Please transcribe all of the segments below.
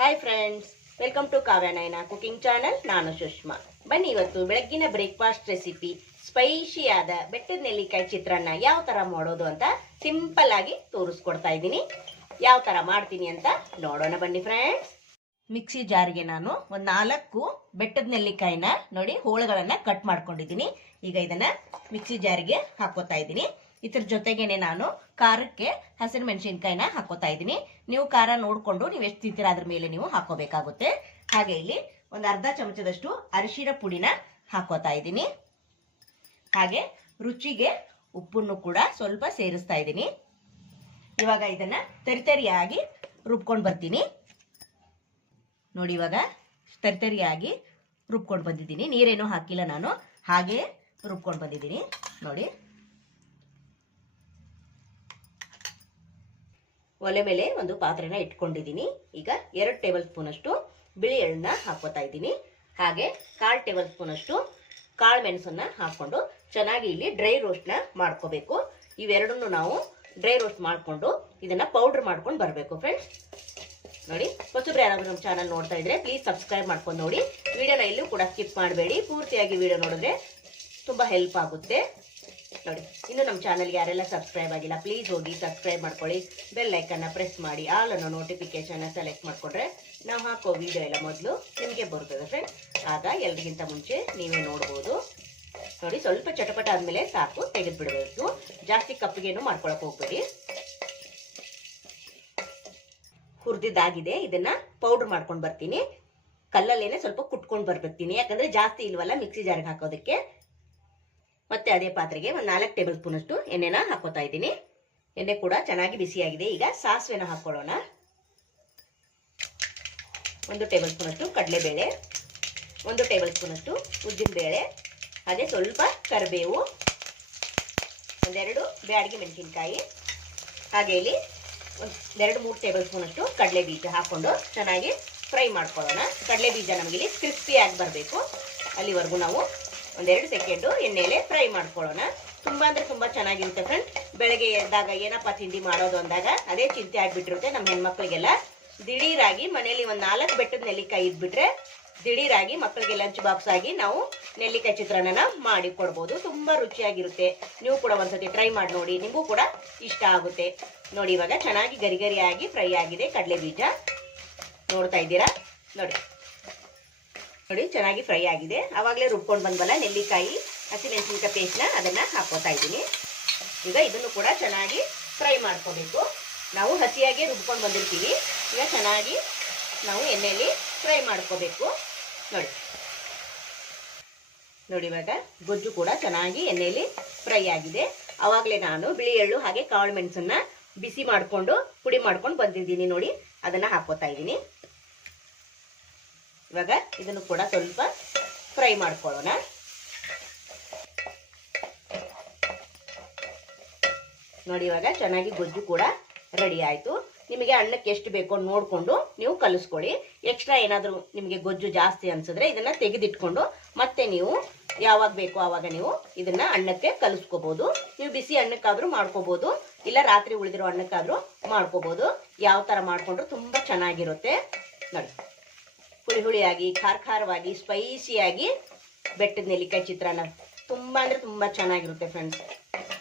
Hi friends welcome to Kavyanayana cooking channel ನಾನು ಸುಷ್ಮಾ. ಬನ್ನಿ ಇವತ್ತು ಬೆಳಗ್ಗಿನ ಬ್ರೇಕ್ಫಾಸ್ಟ್ ರೆಸಿಪಿ ಸ್ಪೈಸಿಯಾದ ಬೆಟ್ಟದ ನೆಲ್ಲಿಕಾಯಿ ಚಿತ್ರಾನ್ನ ಯಾವ ಥರ ಮಾಡೋದು ಅಂತ ಸಿಂಪಲ್ ಆಗಿ ತೋರಿಸ್ಕೊಡ್ತಾ ಇದ್ದೀನಿ. ಯಾವ ಥರ ಮಾಡ್ತೀನಿ ಅಂತ ನೋಡೋಣ ಬನ್ನಿ ಫ್ರೆಂಡ್ಸ್ ಮಿಕ್ಸಿ ಜಾರ್ಗೆ ನಾನು ಒಂದು ನಾಲ್ಕು ಬೆಟ್ಟದ ನೆಲ್ಲಿಕಾಯಿನ ನೋಡಿ ಹೋಳುಗಳನ್ನ ಕಟ್ ಮಾಡ್ಕೊಂಡಿದ್ದೀನಿ. ಈಗ ಇದನ್ನ ಮಿಕ್ಸಿ ಜಾರಿಗೆ ಹಾಕೋತಾ ಇದ್ದೀನಿ. ಇದ್ರ ಜೊತೆಗೇನೆ ನಾನು ಖಾರಕ್ಕೆ ಹಸಿರು ಮೆಣಸಿನ್ಕಾಯಿನ ಹಾಕೋತಾ ಇದ್ದೀನಿ. ನೀವು ಖಾರ ನೋಡಿಕೊಂಡು ನೀವು ಎಷ್ಟು ತಿಂತೀರ ಅದ್ರ ಮೇಲೆ ನೀವು ಹಾಕೋಬೇಕಾಗುತ್ತೆ. ಹಾಗೆ ಇಲ್ಲಿ ಒಂದು ಅರ್ಧ ಚಮಚದಷ್ಟು ಅರಿಶಿನ ಪುಡಿನ ಹಾಕೋತಾ ಇದ್ದೀನಿ. ಹಾಗೆ ರುಚಿಗೆ ಉಪ್ಪನ್ನು ಕೂಡ ಸ್ವಲ್ಪ ಸೇರಿಸ್ತಾ ಇದ್ದೀನಿ. ಇವಾಗ ಇದನ್ನ ತರಿತರಿಯಾಗಿ ರುಬ್ಕೊಂಡು ಬರ್ತೀನಿ. ನೋಡಿ ಇವಾಗ ತರಿತರಿಯಾಗಿ ರುಬ್ಕೊಂಡು ಬಂದಿದ್ದೀನಿ. ನೀರೇನು ಹಾಕಿಲ್ಲ ನಾನು. ಹಾಗೆ ರುಬ್ಕೊಂಡು ಬಂದಿದ್ದೀನಿ. ನೋಡಿ. ಒಲೆ ಮೇಲೆ ಒಂದು ಪಾತ್ರೆನ ಇಟ್ಕೊಂಡಿದ್ದೀನಿ. ಈಗ ಎರಡು ಟೇಬಲ್ ಸ್ಪೂನ್ ಅಷ್ಟು ಬಿಳಿ ಎಳ್ಳನ್ನ ಹಾಕೋತಾ ಇದ್ದೀನಿ. ಹಾಗೆ ಕಾಲು ಟೇಬಲ್ ಸ್ಪೂನ್ ಅಷ್ಟು ಕಾಳು ಮೆಣಸನ್ನ ಹಾಕೊಂಡು ಚೆನ್ನಾಗಿ ಇಲ್ಲಿ ಡ್ರೈ ರೋಸ್ಟ್ನ ಮಾಡ್ಕೋಬೇಕು. ಇವೆರಡನ್ನು ನಾವು ಡ್ರೈ ರೋಸ್ಟ್ ಮಾಡಿಕೊಂಡು ಇದನ್ನ ಪೌಡರ್ ಮಾಡ್ಕೊಂಡು ಬರಬೇಕು ಫ್ರೆಂಡ್ಸ್. ನೋಡಿ, ಹೊಸಬ್ರು ಯಾರಾದ್ರೂ ನಮ್ಮ ಚಾನಲ್ ನೋಡ್ತಾ ಇದ್ರೆ ಪ್ಲೀಸ್ ಸಬ್ಸ್ಕ್ರೈಬ್ ಮಾಡ್ಕೊಂಡು ನೋಡಿ. ವಿಡಿಯೋನ ಎಲ್ಲೂ ಕೂಡ ಸ್ಕಿಪ್ ಮಾಡಬೇಡಿ. ಪೂರ್ತಿಯಾಗಿ ವಿಡಿಯೋ ನೋಡಿದ್ರೆ ತುಂಬಾ ಹೆಲ್ಪ್ ಆಗುತ್ತೆ. ನೋಡಿ. ಇನ್ನು ನಮ್ಮ ಚಾನಲ್ಗೆ ಯಾರೆಲ್ಲ ಸಬ್ಸ್ಕ್ರೈಬ್ ಆಗಿಲ್ಲ ಪ್ಲೀಸ್ ಹೋಗಿ ಸಬ್ಸ್ಕ್ರೈಬ್ ಮಾಡ್ಕೊಳ್ಳಿ. ಬೆಲ್ ಐಕನ್ನ ಪ್ರೆಸ್ ಮಾಡಿ ಆಲ್ ಅನ್ನೋ ನೋಟಿಫಿಕೇಶನ್ ಸೆಲೆಕ್ಟ್ ಮಾಡ್ಕೊಂಡ್ರೆ ನಾವು ಹಾಕೋ ವಿಡಿಯೋ ಎಲ್ಲ ಮೊದಲು ನಿಮಗೆ ಬರ್ತದೆ ಫ್ರೆಂಡ್ ಆಗ ಎಲ್ರಿಗಿಂತ ಮುಂಚೆ ನೀವೇ ನೋಡ್ಬೋದು. ನೋಡಿ, ಸ್ವಲ್ಪ ಚಟಪಟ ಆದಮೇಲೆ ಸಾಕು ತೆಗೆದು ಬಿಡಬೇಕು ಜಾಸ್ತಿ ಕಪ್ಪಿಗೇನು ಮಾಡ್ಕೊಳಕ್ಕೆ ಹೋಗ್ಬೇಡಿ. ಹುರಿದಿದ್ದಾಗಿದೆ, ಇದನ್ನ ಪೌಡರ್ ಮಾಡ್ಕೊಂಡು ಬರ್ತೀನಿ. ಕಲ್ಲಲ್ಲೇನೆ ಸ್ವಲ್ಪ ಕುಟ್ಕೊಂಡು ಬರ್ಬೇಕ್ತೀನಿ ಯಾಕಂದ್ರೆ ಜಾಸ್ತಿ ಇಲ್ವಲ್ಲ, ಮಿಕ್ಸಿ ಜಾರ್ಗೆ ಹಾಕೋದಕ್ಕೆ. ಮತ್ತೆ ಅದೇ ಪಾತ್ರೆಗೆ ಒಂದು ನಾಲ್ಕು ಟೇಬಲ್ ಸ್ಪೂನ್ ಅಷ್ಟು ಎಣ್ಣೆನ ಹಾಕೋತಾ ಇದ್ದೀನಿ. ಎಣ್ಣೆ ಕೂಡ ಚೆನ್ನಾಗಿ ಬಿಸಿಯಾಗಿದೆ. ಈಗ ಸಾಸಿವೆನ ಹಾಕೊಳ್ಳೋಣ. ಒಂದು ಟೇಬಲ್ ಸ್ಪೂನ್ ಅಷ್ಟು ಕಡಲೆಬೇಳೆ, ಒಂದು ಟೇಬಲ್ ಸ್ಪೂನ್ ಅಷ್ಟು ಉದ್ದಿನ ಬೇಳೆ ಹಾಗೆ ಸ್ವಲ್ಪ ಕರಿಬೇವು, ಒಂದೆರಡು ಬ್ಯಾಡಿಗೆ ಮೆಣಸಿನ್ಕಾಯಿ, ಹಾಗೆ ಇಲ್ಲಿ ಒಂದೆರಡು ಮೂರು ಟೇಬಲ್ ಸ್ಪೂನ್ ಅಷ್ಟು ಕಡಲೆ ಬೀಜ ಹಾಕ್ಕೊಂಡು ಚೆನ್ನಾಗಿ ಫ್ರೈ ಮಾಡ್ಕೊಳ್ಳೋಣ. ಕಡಲೆ ಬೀಜ ನಮಗಿಲ್ಲಿ ಕ್ರಿಸ್ಪಿಯಾಗಿ ಬರಬೇಕು. ಅಲ್ಲಿವರೆಗೂ ನಾವು ಒಂದೆರಡು ಸೆಕೆಂಡು ಎಣ್ಣೆಲೆ ಫ್ರೈ ಮಾಡ್ಕೊಳ್ಳೋಣ. ತುಂಬ ಅಂದರೆ ತುಂಬ ಚೆನ್ನಾಗಿರುತ್ತೆ ಫ್ರೆಂಡ್ ಬೆಳಗ್ಗೆ ಎದ್ದಾಗ ಏನಪ್ಪ ತಿಂಡಿ ಮಾಡೋದು ಅಂದಾಗ ಅದೇ ಚಿಂತೆ ಆಗಿಬಿಟ್ಟಿರುತ್ತೆ ನಮ್ಮ ಹೆಣ್ಮಕ್ಳಿಗೆಲ್ಲ. ದಿಢೀರಾಗಿ ಮನೆಯಲ್ಲಿ ಒಂದು ನಾಲ್ಕು ಬೆಟ್ಟದ ನೆಲ್ಲಿಕಾಯಿ ಇದ್ಬಿಟ್ರೆ ದಿಢೀರಾಗಿ ಮಕ್ಕಳಿಗೆ ಲಂಚ್ ಬಾಕ್ಸ್ ಆಗಿ ನಾವು ನೆಲ್ಲಿಕಾಯಿ ಚಿತ್ರಾನ್ನ ಮಾಡಿ ಕೊಡ್ಬೋದು. ತುಂಬ ರುಚಿಯಾಗಿರುತ್ತೆ. ನೀವು ಕೂಡ ಒಂದ್ಸತಿ ಟ್ರೈ ಮಾಡಿ ನೋಡಿ. ನಿಮಗೂ ಕೂಡ ಇಷ್ಟ ಆಗುತ್ತೆ. ನೋಡಿ ಇವಾಗ ಚೆನ್ನಾಗಿ ಗರಿಗರಿಯಾಗಿ ಫ್ರೈ ಆಗಿದೆ ಕಡಲೆ ಬೀಜ ನೋಡ್ತಾ ಇದ್ದೀರಾ? ನೋಡಿ. ನೋಡಿ, ಚೆನ್ನಾಗಿ ಫ್ರೈ ಆಗಿದೆ. ಆವಾಗಲೇ ರುಬ್ಕೊಂಡು ಬಂದ್ವಲ್ಲ ನೆಲ್ಲಿಕಾಯಿ, ಹಸಿಮೆಣಸಿನಕಾಯಿ ಪೇಸ್ಟ್ನ, ಅದನ್ನು ಹಾಕೋತಾ ಇದ್ದೀನಿ. ಈಗ ಇದನ್ನು ಕೂಡ ಚೆನ್ನಾಗಿ ಫ್ರೈ ಮಾಡ್ಕೋಬೇಕು. ನಾವು ಹಸಿಯಾಗಿ ರುಬ್ಕೊಂಡು ಬಂದಿರ್ತೀವಿ. ಈಗ ಚೆನ್ನಾಗಿ ನಾವು ಎಣ್ಣೆಯಲ್ಲಿ ಫ್ರೈ ಮಾಡ್ಕೋಬೇಕು. ನೋಡಿ. ನೋಡಿ ಇವಾಗ ಗೊಜ್ಜು ಕೂಡ ಚೆನ್ನಾಗಿ ಎಣ್ಣೆಯಲ್ಲಿ ಫ್ರೈ ಆಗಿದೆ. ಆವಾಗಲೇ ನಾನು ಬಿಳಿ ಎಳ್ಳು ಹಾಗೆ ಕಾಳು ಮೆಣಸನ್ನ ಬಿಸಿ ಮಾಡಿಕೊಂಡು ಪುಡಿ ಮಾಡ್ಕೊಂಡು ಬಂದಿದ್ದೀನಿ ನೋಡಿ. ಅದನ್ನು ಹಾಕೋತಾ ಇದ್ದೀನಿ. ಇವಾಗ ಇದನ್ನು ಕೂಡ ಸ್ವಲ್ಪ ಫ್ರೈ ಮಾಡ್ಕೊಳ್ಳೋಣ. ನೋಡಿ ಇವಾಗ ಚೆನ್ನಾಗಿ ಗೊಜ್ಜು ಕೂಡ ರೆಡಿ ಆಯಿತು. ನಿಮಗೆ ಅನ್ನಕ್ಕೆ ಎಷ್ಟು ಬೇಕೋ ನೋಡಿಕೊಂಡು ನೀವು ಕಲಿಸ್ಕೊಳ್ಳಿ. ಎಕ್ಸ್ಟ್ರಾ ಏನಾದರೂ ನಿಮಗೆ ಗೊಜ್ಜು ಜಾಸ್ತಿ ಅನ್ಸಿದ್ರೆ ಇದನ್ನ ತೆಗೆದಿಟ್ಕೊಂಡು ಮತ್ತೆ ನೀವು ಯಾವಾಗ ಬೇಕೋ ಆವಾಗ ನೀವು ಇದನ್ನ ಅನ್ನಕ್ಕೆ ಕಲಿಸ್ಕೋಬೋದು. ನೀವು ಬಿಸಿ ಅನ್ನಕ್ಕಾದರೂ ಮಾಡ್ಕೋಬೋದು. ಇಲ್ಲ ರಾತ್ರಿ ಉಳಿದಿರೋ ಅನ್ನಕ್ಕಾದರೂ ಮಾಡ್ಕೋಬೋದು. ಯಾವ ತರ ಮಾಡ್ಕೊಂಡ್ರು ತುಂಬಾ ಚೆನ್ನಾಗಿರುತ್ತೆ. ನೋಡಿ. ಹುಳಿ ಹುಳಿಯಾಗಿ ಖಾರ ಖಾರವಾಗಿ ಸ್ಪೈಸಿಯಾಗಿ ಬೆಟ್ಟದ ನೆಲ್ಲಿಕಾಯಿ ಚಿತ್ರಾನ್ನ. ತುಂಬಾ ಅಂದ್ರೆ ತುಂಬಾ ಚೆನ್ನಾಗಿರುತ್ತೆ ಫ್ರೆಂಡ್ಸ್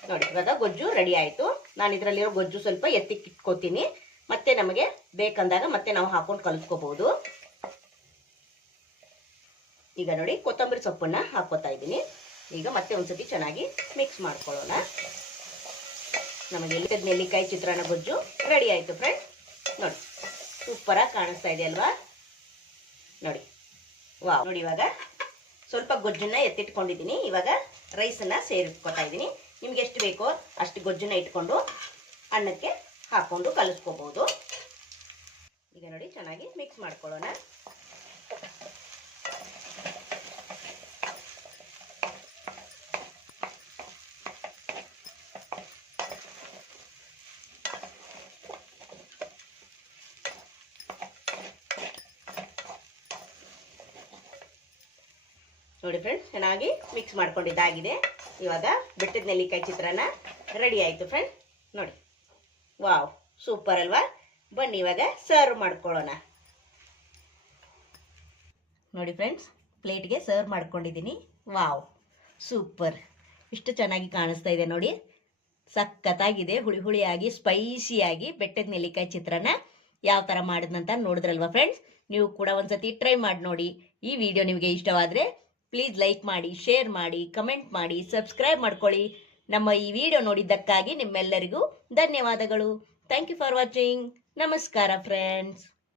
ನೋಡಿ, ಇವಾಗ ಗೊಜ್ಜು ರೆಡಿ ಆಯಿತು. ನಾನು ಇದರಲ್ಲಿರೋ ಗೊಜ್ಜು ಸ್ವಲ್ಪ ಎತ್ತಿ ಇಟ್ಕೋತೀನಿ. ಮತ್ತೆ ನಮಗೆ ಬೇಕಂದಾಗ ಮತ್ತೆ ನಾವು ಹಾಕೊಂಡು ಕಲಿಸ್ಕೋಬಹುದು ಈಗ ನೋಡಿ, ಕೊತ್ತಂಬರಿ ಸೊಪ್ಪನ್ನ ಹಾಕೋತಾ ಇದ್ದೀನಿ. ಈಗ ಮತ್ತೆ ಒಂದ್ಸತಿ ಚೆನ್ನಾಗಿ ಮಿಕ್ಸ್ ಮಾಡ್ಕೊಳ್ಳೋಣ. ನಮಗೆ ನೆಲ್ಲಿಕಾಯಿ ಚಿತ್ರಾನ್ನ ಗೊಜ್ಜು ರೆಡಿ ಆಯಿತು ಫ್ರೆಂಡ್ ನೋಡಿ, ಸೂಪರಾಗಿ ಕಾಣಿಸ್ತಾ ಇದೆ ಅಲ್ವಾ? ನೋಡಿ. ವಾವ್. ನೋಡಿ ಇವಾಗ ಸ್ವಲ್ಪ ಗೊಜ್ಜನ್ನ ಎತ್ತಿಟ್ಕೊಂಡಿದ್ದೀನಿ. ಇವಾಗ ರೈಸನ್ನು ಸೇರಿಸ್ಕೊತಾ ಇದ್ದೀನಿ. ನಿಮ್ಗೆ ಎಷ್ಟು ಬೇಕೋ ಅಷ್ಟು ಗೊಜ್ಜನ್ನ ಇಟ್ಕೊಂಡು ಅನ್ನಕ್ಕೆ ಹಾಕ್ಕೊಂಡು ಕಲಿಸ್ಕೋಬೋದು. ಈಗ ನೋಡಿ ಚೆನ್ನಾಗಿ ಮಿಕ್ಸ್ ಮಾಡ್ಕೊಳ್ಳೋಣ. ನೋಡಿ ಫ್ರೆಂಡ್ಸ್ ಚೆನ್ನಾಗಿ ಮಿಕ್ಸ್ ಮಾಡ್ಕೊಂಡಿದ್ದಾಗಿದೆ ಇವಾಗ ಬೆಟ್ಟದ ನೆಲ್ಲಿಕಾಯಿ ಚಿತ್ರಾನ್ನ ರೆಡಿ ಆಯಿತು ಫ್ರೆಂಡ್ ನೋಡಿ. ವಾವ್ ಸೂಪರ್ ಅಲ್ವಾ? ಬನ್ನಿ ಇವಾಗ ಸರ್ವ್ ಮಾಡ್ಕೊಳ್ಳೋಣ. ನೋಡಿ ಫ್ರೆಂಡ್ಸ್ ಪ್ಲೇಟ್ಗೆ ಸರ್ವ್ ಮಾಡ್ಕೊಂಡಿದ್ದೀನಿ. ವಾವ್ ಸೂಪರ್ ಇಷ್ಟು ಚೆನ್ನಾಗಿ ಕಾಣಿಸ್ತಾ ಇದೆ ನೋಡಿ. ಸಖತ್ತಾಗಿದೆ, ಹುಳಿ ಹುಳಿಯಾಗಿ ಸ್ಪೈಸಿಯಾಗಿ ಬೆಟ್ಟದ ನೆಲ್ಲಿಕಾಯಿ ಚಿತ್ರಾನ್ನ. ಯಾವ ಥರ ಮಾಡಿದ್ನಂತ ನೋಡಿದ್ರಲ್ವಾ ಫ್ರೆಂಡ್ಸ್ ನೀವು ಕೂಡ ಒಂದ್ಸತಿ ಟ್ರೈ ಮಾಡಿ ನೋಡಿ. ಈ ವಿಡಿಯೋ ನಿಮಗೆ ಇಷ್ಟವಾದರೆ ಪ್ಲೀಸ್ ಲೈಕ್ ಮಾಡಿ ಶೇರ್ ಮಾಡಿ ಕಮೆಂಟ್ ಮಾಡಿ ಸಬ್ಸ್ಕ್ರೈಬ್ ಮಾಡ್ಕೊಳ್ಳಿ. ನಮ್ಮ ಈ ವಿಡಿಯೋ ನೋಡಿದ್ದಕ್ಕಾಗಿ ನಿಮ್ಮೆಲ್ಲರಿಗೂ ಧನ್ಯವಾದಗಳು. ಥ್ಯಾಂಕ್ ಯು ಫಾರ್ ವಾಚಿಂಗ್ ನಮಸ್ಕಾರ ಫ್ರೆಂಡ್ಸ್